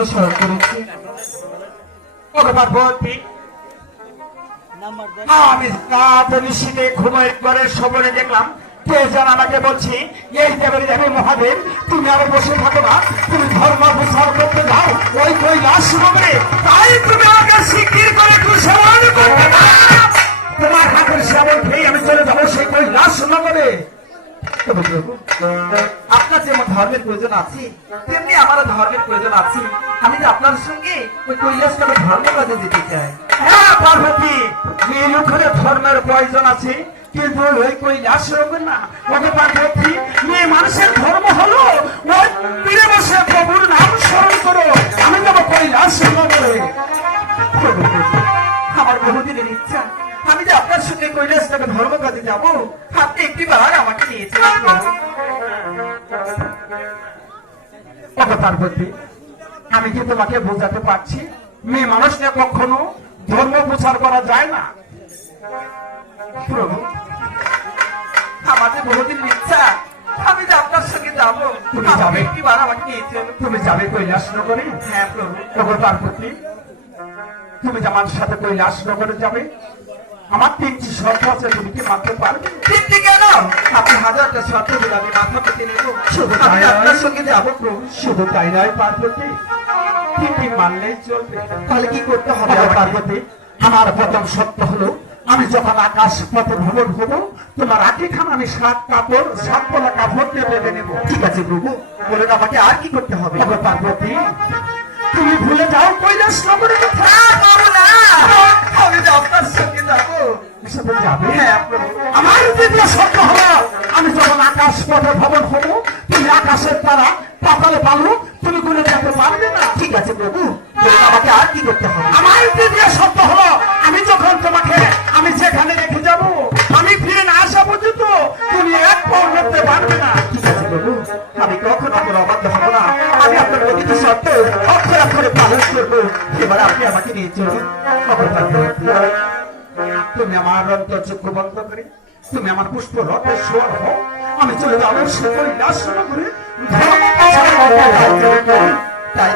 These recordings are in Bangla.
জন্য স্মরণ করেছি মহাদেব তুমি আবার বসে থাকো না তুমি ধর্ম প্রচার করতে যাও ওই ওই লাশ হবে তাই তুমি আমাকে শিগগির করে তোমার হাতের সেবন খেয়ে আমি চলে যাব সেই কই লাশ নগরে। আপনার যেমন ধর্মের প্রয়োজন আছে, তেমনি আমারও ধর্মের প্রয়োজন আছে। আমি যে আপনার সঙ্গে ওই কৈলাস করে ধর্ম কাজে যেতে চাই। হ্যাঁ পার্বতী লোকের ধর্মের প্রয়োজন আছে, কিন্তু ওই কৈলাস রবেন না। ওকে পার্বতী, মেয়ে মানুষের ধর্ম হলো বসে প্রভুর নাম স্মরণ করো। আমি যাব কৈলাস আমার বহুদিনের ইচ্ছা। আমি যে আপনার সঙ্গে কৈলাস থেকে ধর্ম কাজে যাব একটিবার আমাকে নিয়ে পার্বতী আমি কি তোমাকে বোঝাতে পারছি? মেয়ে মানুষকে কখনো ধর্ম প্রচার করা যায় না। প্রভু আমাদের বহুদিন ইচ্ছা আমি যে আপনার সঙ্গে যাব তুমি যাবে? একটিবার আমাকে নিয়ে তুমি যাবে কৈলাস নগরে হ্যাঁ প্রভু। ওগো পার্বতী তুমি যে আমার সাথে কৈলাস নগরে যাবে আমার তিনটি শর্ত আছে তুমি কি মানতে পারবে? কিন্তু কেন? আপনি হাজারটা শর্ত দিলে আমি মাথা পেতে নেব। শুধু তাই আপনার সঙ্গে যাব প্রভু। শুধু তাই নয় পার্বতী। তিনটি মানলেই চলবে। তাহলে কি করতে হবে ওগো পার্বতী আমার প্রথম সত্য হলো আমি যখন আকাশ পথে ভ্রমণ হব তোমার আগে খান আমি সাত কাপড় সাত পলা কাপড় দিয়ে বেঁধে নেব। ঠিক আছে প্রভু। বলুন আমাকে আর কি করতে হবে? পার্বতী তুমি ভুলে যাও। কৈলাস নগরের কথা। না, বাবু, না। আমি যে আপনার সঙ্গে যাব হ্যাঁ আমার দ্বিতীয় শর্ত হলো আমি যখন আকাশ পথে ভবন হব তুমি আকাশের দ্বারা পাতালে পালো তুমি গুলে যেতে পারবে না। ঠিক আছে প্রভু আমাকে আর কি করতে হবে? আমার দ্বিতীয় শর্ত হলো আমি যখন তোমাকে আমি যেখানে রেখে যাব আমি ফিরে না আসা পর্যন্ত তুমি এক পাও নড়তে পারবে না। ঠিক আছে প্রভু আমি কখনো কোনো অবাধ্য আপনার প্রতিটি শর্ত অক্ষর পালন করব এবার আপনি আমাকে নিয়ে চলুন তুমি আমার অন্তর চক্ষু বন্ধ করে তুমি আমার পুষ্প রথে শোয়ার হও আমি চলে যাব সে কৈলাস করে ধর্ম প্রচার করতে। তাই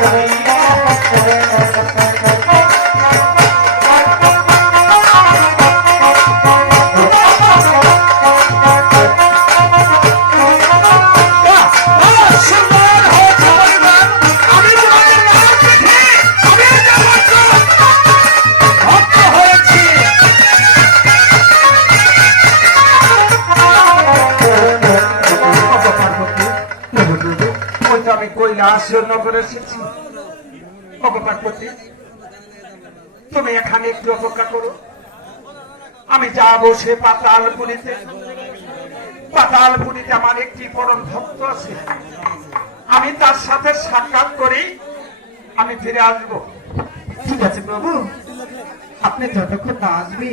ওই তো আমি এসেছি অপপার্বতী তুমি এখানে একটু অপেক্ষা করো। আমি যাব সে পাতালপুরিতে পাতালপুরিতে আমার একটি পরম ভক্ত আছে। আমি তার সাথে সাক্ষাৎ করি। আমি ফিরে আসব। ঠিক আছে প্রভু, আপনি যতক্ষণ না আসবে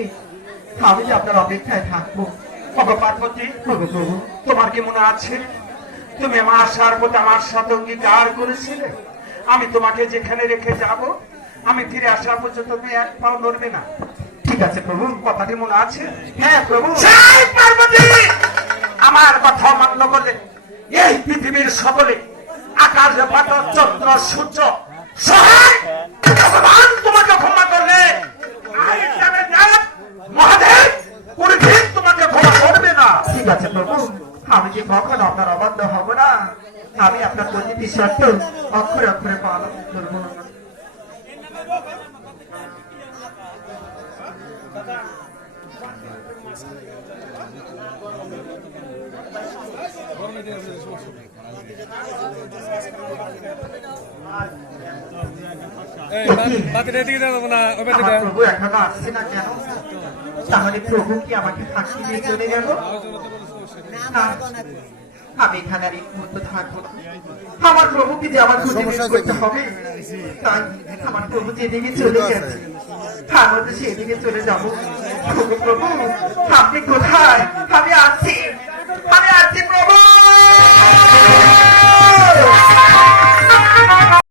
আমি আপনার অপেক্ষায় থাকব। অপপার্বতী ওগো প্রভু, তোমার কি মনে আছে? তুমি আমার আসার পথে আমার সাথে অঙ্গীকার করেছিলে। আমি তোমাকে যেখানে রেখে যাব আমি ফিরে আসা পর্যন্ত তুমি এক পাও নড়বে না। ঠিক আছে প্রভু কথাটি মনে আছে? হ্যাঁ প্রভু। আমার কথা মান্য করলে এই পৃথিবীর সকলে আকাশ পাতাল চন্দ্র সূর্য সহায় ভগবান তোমাকে ক্ষমা করলে মহাদেব কোনদিন তোমাকে ক্ষমা করবে না। ঠিক আছে প্রভু। আমি যে কখনো আপনার অবাধ্য হব না? আমি আপনার প্রতিটি শর্ত অক্ষরে অক্ষরে পালন করব। এদিকে যাব না ওই আসছে না কেন? তাহলে প্রভু কি আমাকে ফাঁকি দিয়ে চলে গেল? আমি এখানে আর এক মুহূর্ত থাকব। আমার প্রভুকে যে আমার খুঁজে বের করতে হবে তাই আমার প্রভু যেদিকে চলে গেছে আমরা তো সেদিকে চলে যাব। প্রভু প্রভু আপনি কোথায়? আমি আছি।